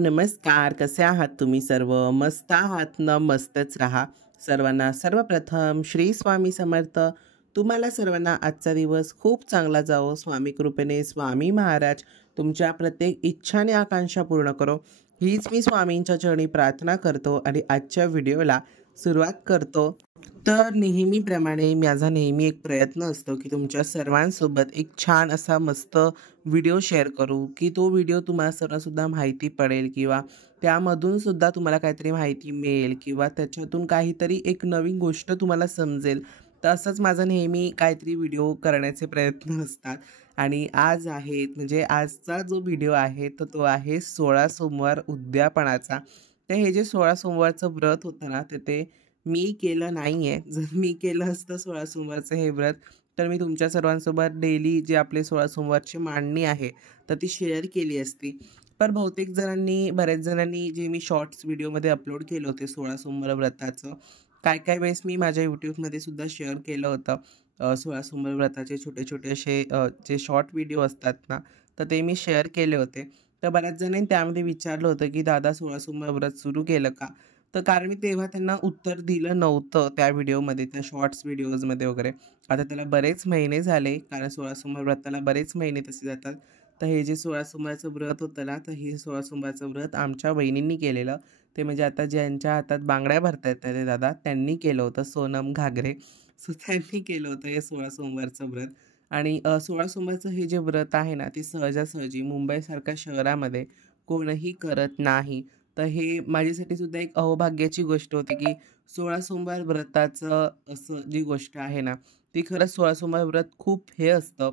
नमस्कार. कसे आहात तुम्ही सर्व? मस्त आहात ना? मस्तच राहा. सर्वांना सर्वप्रथम श्री स्वामी समर्थ. तुम्हाला सर्वांना आजचा दिवस खूप चांगला जावो. स्वामी कृपेने स्वामी महाराज तुमच्या प्रत्येक इच्छा आणि आकांक्षा पूर्ण करो. हीच मी स्वामींच्या चरणी प्रार्थना करतो आणि आजच्या व्हिडिओला सुरुवात करतो. तर नेहमीप्रमाणे माझा नेहमी एक प्रयत्न असतो की तुमच्या सर्वांसोबत एक छान असा मस्त व्हिडिओ शेअर करू, की तो व्हिडिओ तुम्हाला सर्वांसुद्धा माहिती पडेल किंवा त्यामधून सुद्धा तुम्हाला काहीतरी माहिती मिळेल किंवा त्याच्यातून काहीतरी एक नवीन गोष्ट तुम्हाला समजेल. तर असंच माझं नेहमी काहीतरी व्हिडिओ करण्याचे प्रयत्न असतात. आणि आज आहे म्हणजे आजचा जो व्हिडिओ आहे तर तो आहे 16 सोमवार उद्यापनाचा. तर हे जे 16 सोमवारचं व्रत होतं ना, तर ते मी केलं नाही आहे. जर मी केलं असतं 16 सोमवारचं हे व्रत, तर मी तुमच्या सर्वांसोबत डेली जे आपले 16 सोमवारची मांडणी आहे, तर ती शेअर केली असती. पण बहुतेक जणांनी, बऱ्याच जणांनी जे मी शॉर्ट्स व्हिडिओमध्ये अपलोड केले होते 16 सोमवार व्रताचं, काय वेळेस मी माझ्या यूट्यूबमध्ये सुद्धा शेअर केलं होतं. 16 सोमवार व्रताचे छोटे-छोटे असे जे शॉर्ट व्हिडिओ असतात ना, तर ते मी शेअर केले होते. तर बऱ्याच जणांनी त्यामध्ये विचारलं होतं, की "दादा 16 सोमवार व्रत सुरू केलं का?" तर कारण मी तेव्हा त्यांना उत्तर दिलं नव्हतं त्या व्हिडिओमध्ये, त्या शॉर्ट्स व्हिडिओजमध्ये वगैरे. आता त्याला बरेच महिने झाले, कारण 16 सोमवार व्रताला बरेच महिने तसे जातात. तर हे जे 16 सोमवारचं व्रत होतं ना, तर हे 16 सोमवारचं व्रत आमच्या वहिनींनी केलेलं. ते म्हणजे आता ज्यांच्या हातात बांगड्या भरतायत ना ते दादा, त्यांनी केलं होतं. सोनम घागरे. सो त्यांनी केलं होतं हे 16 सोमवारचं व्रत. आणि 16 सोमवारचं हे जे व्रत आहे ना, ते सहजासहजी मुंबईसारख्या शहरामध्ये कोणीही करत नाही. तर हे माझ्यासाठी सुद्धा एक अहोभाग्याची गोष्ट होती, की 16 सोमवार व्रताचं असं जी गोष्ट आहे ना, ती खरंच 16 सोमवार व्रत खूप हे असतं,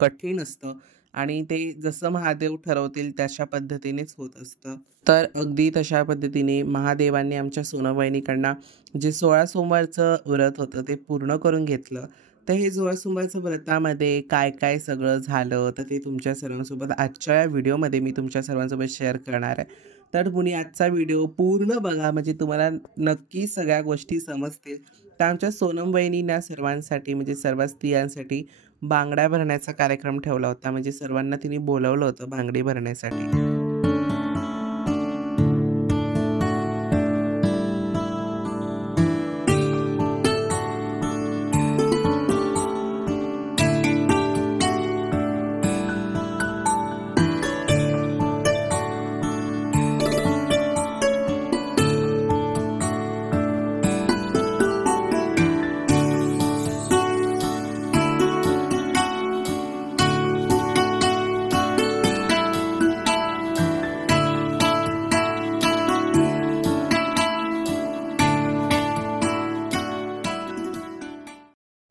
कठीण असतं आणि ते जसं महादेव ठरवतील तशा पद्धतीनेच होत असतं. तर अगदी तशा पद्धतीने महादेवांनी आमच्या सोनवहिनीकडनं जे 16 सोमवारचं व्रत होतं ते पूर्ण करून घेतलं. तर हे 16 सोमवारचं व्रतामध्ये काय सगळं झालं, तर ते तुमच्या सर्वांसोबत आजच्या या व्हिडिओमध्ये मी तुमच्या सर्वांसोबत शेअर करणार आहे. तर तुम्ही आजचा व्हिडिओ पूर्ण बघा, म्हणजे तुम्हाला नक्की सगळ्या गोष्टी समजतील. तर आमच्या सोनम वहिनींना सर्वांसाठी, म्हणजे सर्व स्त्रियांसाठी बांगड्या भरण्याचा कार्यक्रम ठेवला होता. म्हणजे सर्वांना तिने बोलावलं होतं बांगडी भरण्यासाठी.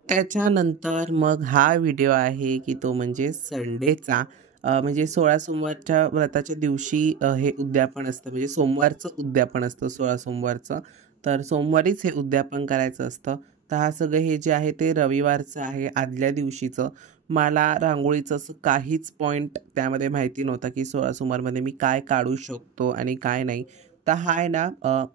त्याच्यानंतर मग हा व्हिडिओ आहे, की तो म्हणजे संडेचा. म्हणजे 16 सोमवारच्या व्रताच्या दिवशी हे उद्यापन असतं, म्हणजे सोमवारचं उद्यापन असतं 16 सोमवारचं. तर सोमवारीच हे उद्यापन करायचं असतं. तर हा सगळं हे जे आहे ते रविवारचं आहे, आदल्या दिवशीचं. मला रांगोळीचं असं काहीच पॉईंट त्यामध्ये माहिती नव्हता, की 16 सोमवारमध्ये मी काय काढू शकतो आणि काय नाही. तर हा आहे ना,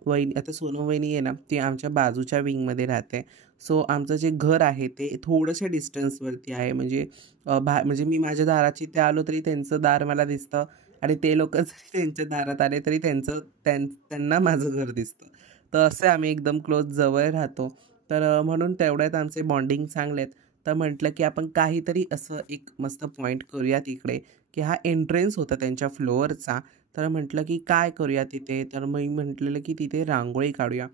वहिनी, आता सोनम वहिनी आहे ना, ती आमच्या बाजूच्या विंगमध्ये राहते. सो आमचं जे घर आहे ते थोडंसं डिस्टन्सवरती आहे. म्हणजे म्हणजे मी माझ्या दाराची इथे आलो तरी त्यांचं दार मला दिसतं आणि ते लोकं जरी त्यांच्या दारात आले तरी त्यांना माझं घर दिसतं. तर असे आम्ही एकदम क्लोज जवळ राहतो. तर म्हणून तेवढ्यात आमचे बॉन्डिंग चांगले आहेत. तर म्हटलं की आपण काहीतरी असं एक मस्त पॉईंट करूया तिकडे, की हा एंट्रन्स होता त्यांच्या फ्लोअरचा. तर म्हटलं की काय करूया तिथे? तर मी म्हटलेलं की तिथे रांगोळी काढूया.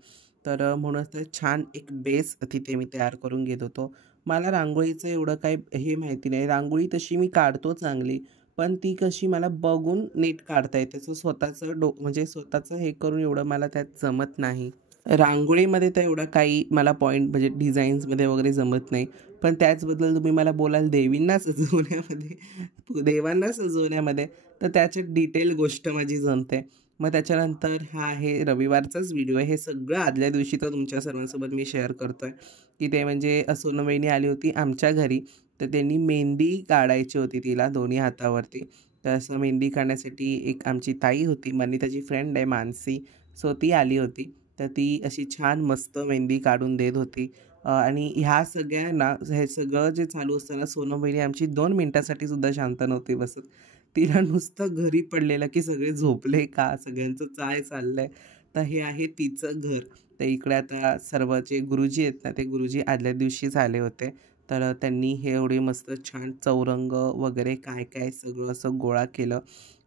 तर म्हणूनच ते छान एक बेस तिथे मी तयार करून घेत होतो. मला रांगोळीचं एवढं काही हे माहिती नाही. रांगोळी तशी मी काढतो चांगली, पण ती कशी मला बघून नीट काढता येते. त्याचं स्वतःचं म्हणजे स्वतःचं हे करून एवढं मला त्यात जमत नाही. रांगोळीमध्ये तर एवढं काही मला पॉईंट म्हणजे डिझाईन्समध्ये वगैरे जमत नाही. पण त्याचबद्दल तुम्ही मला बोलाल देवांना सजवण्यामध्ये, तर त्याच्यात डिटेल गोष्ट माझी जमते. मग त्याच्यानंतर हा आहे रविवारचाच व्हिडिओ आहे. हे सगळं आदल्या दिवशी तर तुमच्या सर्वांसोबत मी शेअर करतो आहे, की ते म्हणजे सोनम वहिनी आली होती आमच्या घरी. तर त्यांनी मेहंदी काढायची होती तिला दोन्ही हातावरती. तर असं मेहंदी काढण्यासाठी एक आमची ताई होती, त्याची फ्रेंड आहे मानसी. सो ती आली होती. तर ती अशी छान मस्त मेहंदी काढून देत होती. आणि ह्या सगळ्यांना हे सगळं जे चालू असताना सोनम वहिनी आमची 2 मिनिटासाठी सुद्धा शांत नव्हती बसत. तिला नुसतं घरी पडलेलं की सगळे झोपले का, सगळ्यांचं काय चाललंय. तर हे आहे तिचं घर. तर इकडे आता सर्व जे गुरुजी आहेत ना, ते गुरुजी आदल्या दिवशीच आले होते. तर त्यांनी हे एवढे मस्त छान चौरंग वगैरे काय-काय सगळं असं गोळा केलं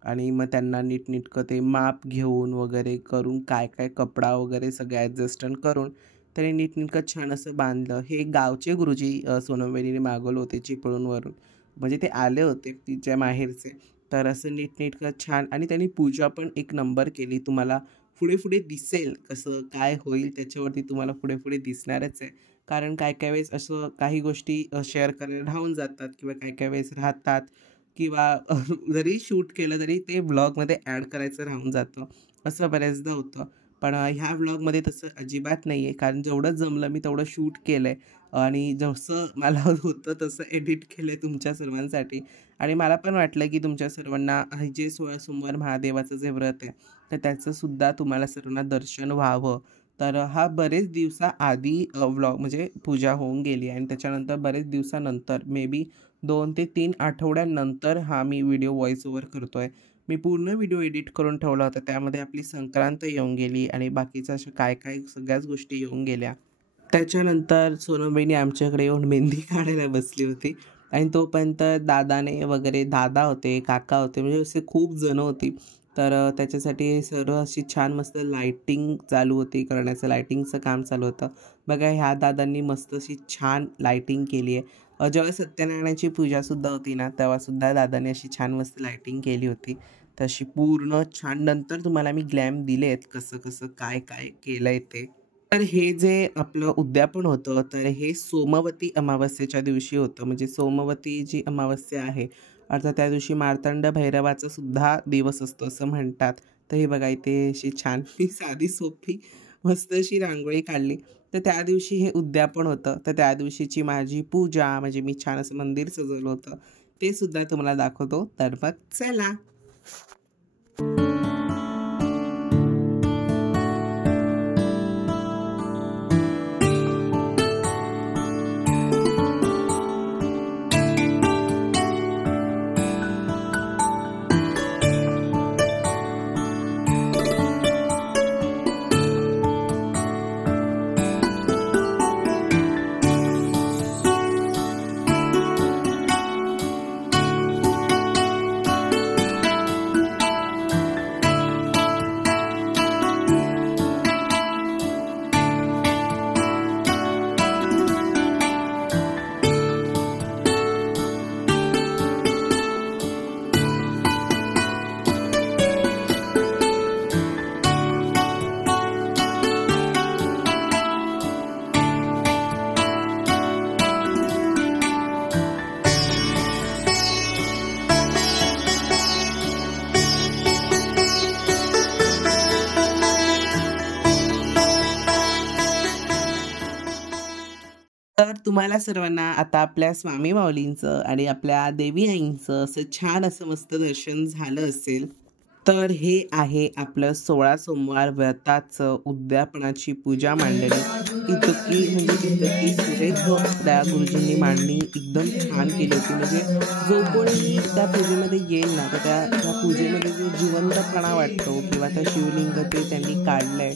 आणि मग त्यांना नीटनेटकं ते माप घेऊन वगैरे करून काय-काय कपडा वगैरे सगळं ॲडजस्टन करून त्याने नीटनेटकं छान असं बांधलं. हे गावचे गुरुजी सोनम वहिनीने मागवले होते चिपळूणवरून. म्हणजे ते आले होते तिच्या माहेरचे. तर असं नीटनेटकं छान आणि त्यांनी पूजा पण एक नंबर केली. तुम्हाला पुढे-पुढे दिसेल कसं काय होईल त्याच्यावरती तुम्हाला पुढे-पुढे दिसणारच आहे. कारण काही-काही वेळेस असं काही गोष्टी शेअर करायला राहून जातात किंवा काही-काही वेळेस राहतात किंवा जरी शूट केलं तरी ते व्लॉगमध्ये ॲड करायचं राहून जातं. असं बऱ्याचदा होतं. पण ह्या व्लॉगमध्ये तसं अजिबात नाही आहे. कारण जेवढं जमलं मी तेवढं शूट केलं आहे आणि जसं मला होतं तसं एडिट केलं आहे तुमच्या सर्वांसाठी. आणि मला पण वाटलं की तुमच्या सर्वांना हे जे 16 सोमवार महादेवाचं जे व्रत आहे, तर त्याचंसुद्धा तुम्हाला सर्वांना दर्शन व्हावं. तर हा बरेच दिवसाआधी व्लॉग म्हणजे पूजा होऊन गेली आणि त्याच्यानंतर बरेच दिवसानंतर मे बी 2 ते 3 आठवड्यानंतर हा मी व्हिडिओ व्हॉईस ओव्हर करतोय. मी पूर्ण व्हिडिओ एडिट करून ठेवला होता. त्यामध्ये आपली संक्रांत येऊन गेली आणि बाकीचं अशा काय-काय सगळ्याच गोष्टी येऊन गेल्या. त्याच्यानंतर सोनम वहिनी आमच्याकडे येऊन मेहंदी काढायला बसली होती आणि तोपर्यंत दादाने वगैरे दादा होते, काका होते म्हणजे असे खूप जणं होती. तर त्याच्यासाठी सर्व अशी छान मस्त लाइटिंग चालू होती करण्याचं, लाइटिंगचं काम चालू होतं. बघा ह्या दादांनी मस्त अशी छान लाइटिंग केली आहे. जेव्हा सत्यनारायणाची पूजासुद्धा होती ना, तेव्हासुद्धा दादांनी अशी छान मस्त लाइटिंग केली होती. तशी पूर्ण छान नंतर तुम्हाला मी ग्लॅम दिले आहेत कसं-कसं, काय-काय केलं आहे ते. तर हे जे आपलं उद्यापन होतं, तर हे सोमवती अमावस्येच्या दिवशी होतं. म्हणजे सोमवती जी अमावस्या आहे, अर्थात त्या दिवशी मार्तंड भैरवाचा सुद्धा दिवस असतो असं म्हणतात. तर हे बघा इथे अशी छान मी साधी सोपी मस्त अशी रांगोळी काढली. तर त्या दिवशी हे उद्यापन होतं. तर त्या दिवशीची माझी पूजा म्हणजे मी छान असं मंदिर सजवलं होतं. ते सुद्धा तुम्हाला दाखवतो. तर मग चला. तर तुम्हाला सर्वांना आता आपल्या स्वामी माऊलींचं आणि आपल्या देवी आईंचं असं छान असं मस्त दर्शन झालं असेल. तर हे आहे आपलं 16 सोमवार व्रताचं उद्यापनाची पूजा मांडणी. इतकी म्हणजे इतकी सुरेख त्या गुरुजींनी मांडणी एकदम छान केली होती. म्हणजे जो कोणी त्या पूजेमध्ये येईल ना, तर त्या पूजेमध्ये जो जिवंतपणा वाटतो किंवा त्या शिवलिंग ते त्यांनी काढलंय,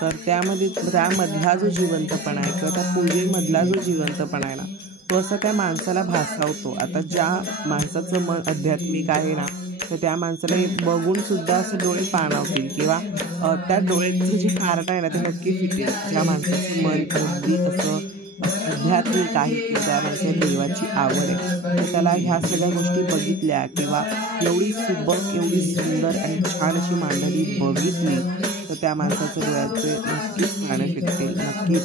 तर त्यामधला जो जिवंतपणा आहे किंवा त्या पूजेमधला जो जिवंतपणा आहे ना, तो असा त्या माणसाला भासावतो. आता ज्या माणसाचं मन आध्यात्मिक आहे ना, तर त्या माणसाला हे बघून सुद्धा असं डोळे पाणावतील किंवा त्या डोळ्याचं जे कार्ट आहे ना ते नक्की फिटेल. ज्या माणसाचं मन अगदी असं आध्यात्मिक आहे की त्या माणसाला देवाची आवड आहे, तर त्याला ह्या सगळ्या गोष्टी बघितल्या किंवा एवढी सुबक, एवढी सुंदर आणि छान अशी मांडणी बघितली, तर त्या माणसाचं डोळ्याचे नक्कीच पाणी फिटतील, नक्कीच.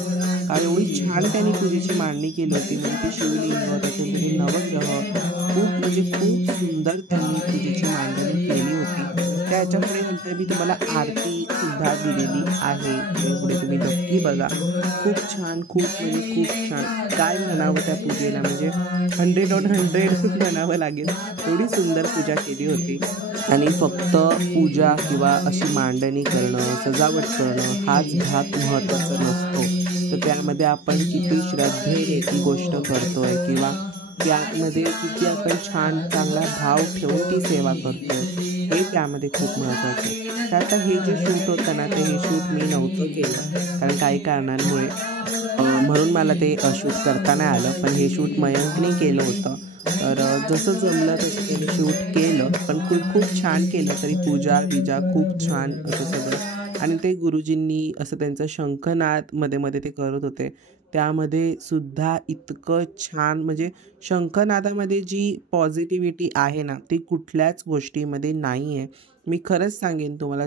कारण एवढी छान त्यांनी पूजेची मांडणी केली होती. म्हणजे ते शिवलिंग, त्याच्यामध्ये नवग्रह खूप म्हणजे खूप सुंदर त्यांनी पूजेची मांडणी केली होती. त्याच्यापुढे नंतर मी तुम्हाला आरती सुद्धा दिलेली आहे, पुढे तुम्ही नक्की बघा. खूप छान, खूप म्हणजे खूप छान. काय म्हणावं त्या पूजेला, म्हणजे 100 on 100 म्हणावं लागेल. एवढी सुंदर पूजा केली होती. आणि फक्त पूजा किंवा अशी मांडणी करणं, सजावट करणं हाच भाग महत्त्वाचा नसतो. तर त्यामध्ये आपण किती श्रद्धेने ती गोष्ट करतोय किंवा त्यामध्ये किती आपण छान चांगला भाव ठेवून ती सेवा करतोय हे त्यामध्ये खूप महत्त्वाचं आहे. तर आता हे जे शूट होतं ना, तर हे शूट मी नव्हतं केलं कारण काही कारणांमुळे म्हणून मला ते शूट करता नाही आलं. पण हे शूट मयंकने केलं होतं. तर जसं जमलं तसं त्याने शूट केलं, पण खूप खूप छान केलं. तरी पूजा-बिजा खूप छान असं सगळं. आणि ते गुरुजींनी असं त्यांचं शंखनाद मध्ये-मध्ये ते करत होते. त्यामध्ये सुद्धा इतकं छान म्हणजे शंखनादामध्ये जी पॉझिटिव्हिटी आहे ना, ती कुठल्याच गोष्टीमध्ये नाही आहे. मी खरंच सांगेन तुम्हाला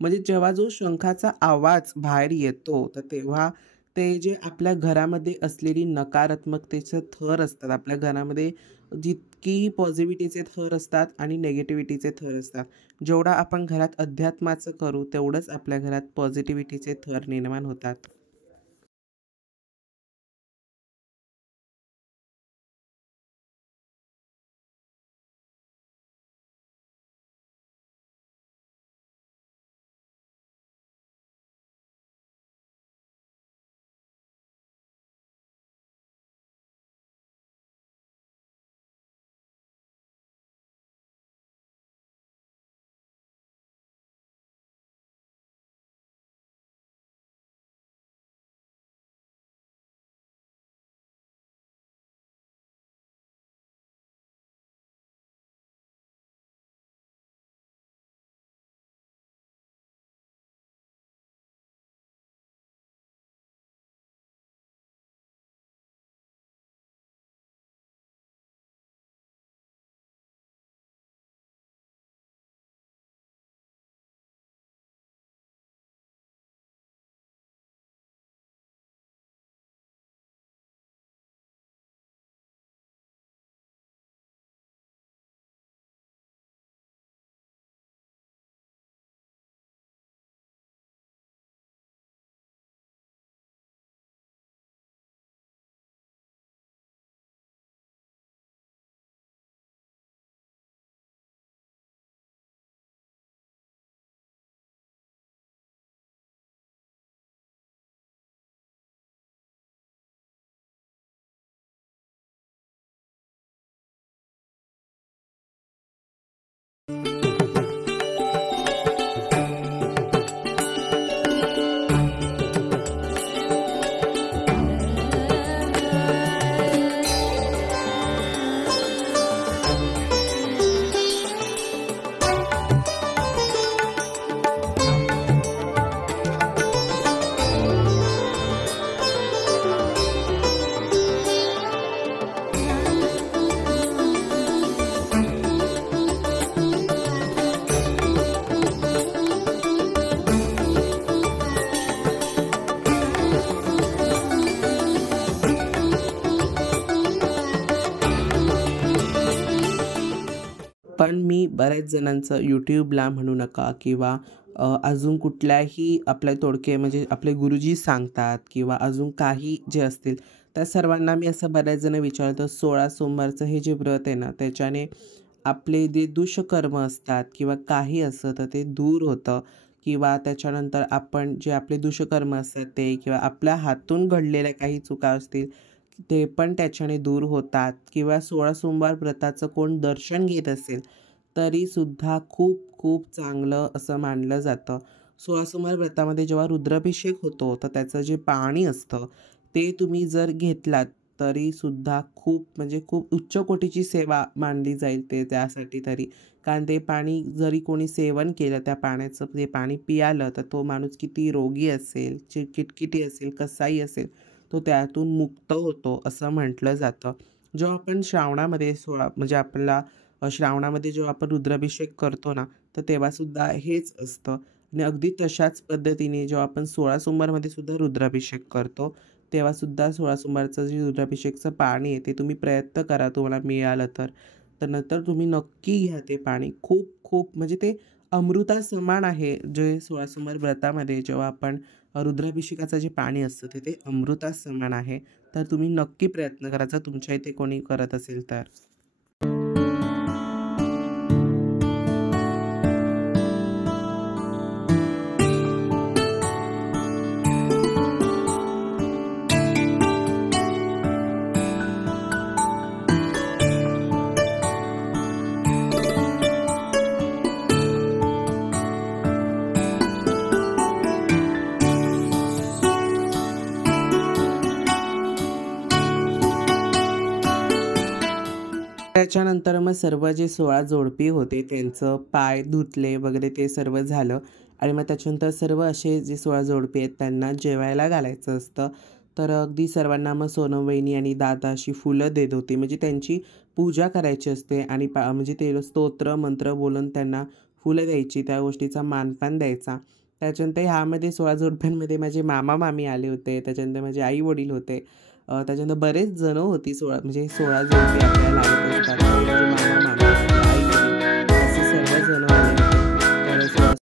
म्हणजे जेव्हा जो शंखाचा आवाज बाहेर येतो, तर तेव्हा ते जे आपल्या घरामध्ये असलेली नकारात्मकतेचे थर असतात, आपल्या घरामध्ये जितकी पॉझिटिव्हिटीचे थर असतात आणि निगेटिव्हिटीचे थर असतात. जेवढं आपण घरात अध्यात्माचं करू, तेवढंच आपल्या घरात पॉझिटिव्हिटीचे थर निर्माण होतात. पण मी बऱ्याच जणांचं YouTubeला म्हणू नका किंवा अजून कुठल्याही आपल्या तोडके म्हणजे आपले गुरुजी सांगतात किंवा अजून काही जे असतील, त्या सर्वांना मी असं बऱ्याच जण विचारतो 16 सोमवारचं हे जे व्रत आहे ना, त्याच्याने आपले जे दुष्कर्म असतात किंवा काही असतं तर ते दूर होतं किंवा त्याच्यानंतर आपण जे आपले दुष्कर्म असतात ते किंवा आपल्या हातून घडलेल्या काही चुका असतील, ते पण त्याच्याने दूर होतात किंवा 16 सोमवार व्रताचं कोण दर्शन घेत असेल, तरीसुद्धा खूप खूप चांगलं असं मानलं जातं. 16 सोमवार व्रतामध्ये जेव्हा रुद्राभिषेक होतो, तर त्याचं जे पाणी असतं, ते तुम्ही जर घेतलात, तरीसुद्धा खूप म्हणजे खूप उच्च कोटीची सेवा मानली जाईल ते त्यासाठी तरी. कारण ते पाणी जरी कोणी सेवन केलं, त्या पाण्याचं ते पाणी पियालं, तर तो माणूस किती रोगी असेल, किटकिटी असेल, कसाही असेल, तो त्यातून मुक्त होतो असं म्हटलं जातं. जेव्हा आपण श्रावणामध्ये म्हणजे आपला श्रावणामध्ये जेव्हा आपण रुद्राभिषेक करतो ना, तर तेव्हासुद्धा हेच असतं आणि अगदी तशाच पद्धतीने जेव्हा आपण 16 सोमवारमध्ये सुद्धा रुद्राभिषेक करतो, तेव्हासुद्धा 16 सोमवारचं जे रुद्राभिषेकचं पाणी आहे, ते तुम्ही प्रयत्न करा तुम्हाला मिळालं तर. तर नंतर तुम्ही नक्की घ्या ते पाणी. खूप खूप म्हणजे ते अमृतासमान आहे. जे 16 सोमवार व्रतामध्ये जेव्हा आपण रुद्राभिषेकाचं जे पाणी असतं, ते अमृतासमान आहे. तर तुम्ही नक्की प्रयत्न करा, जर तुमच्या इथे कोणी करत असेल तर. त्याच्यानंतर मग सर्व जे 16 जोडपी होते त्यांचं पाय धुतले वगैरे ते सर्व झालं आणि मग त्याच्यानंतर सर्व असे जे 16 जोडपी आहेत त्यांना जेवायला घालायचं असतं. तर अगदी सर्वांना मग सोनम वहिनी आणि दादा अशी फुलं देत होती. म्हणजे त्यांची पूजा करायची असते आणि म्हणजे ते स्तोत्र मंत्र बोलून त्यांना फुलं द्यायची, त्या गोष्टीचा मानपान द्यायचा. त्याच्यानंतर ह्यामध्ये 16 जोडप्यांमध्ये माझे मामा-मामी आले होते. त्याच्यानंतर माझे आई-वडील होते. त्याच्यानंतर बरेच जणं होती 16 म्हणजे 16 जोडपी आपल्याला लागत असतात. ते म्हणजे मामा-मामी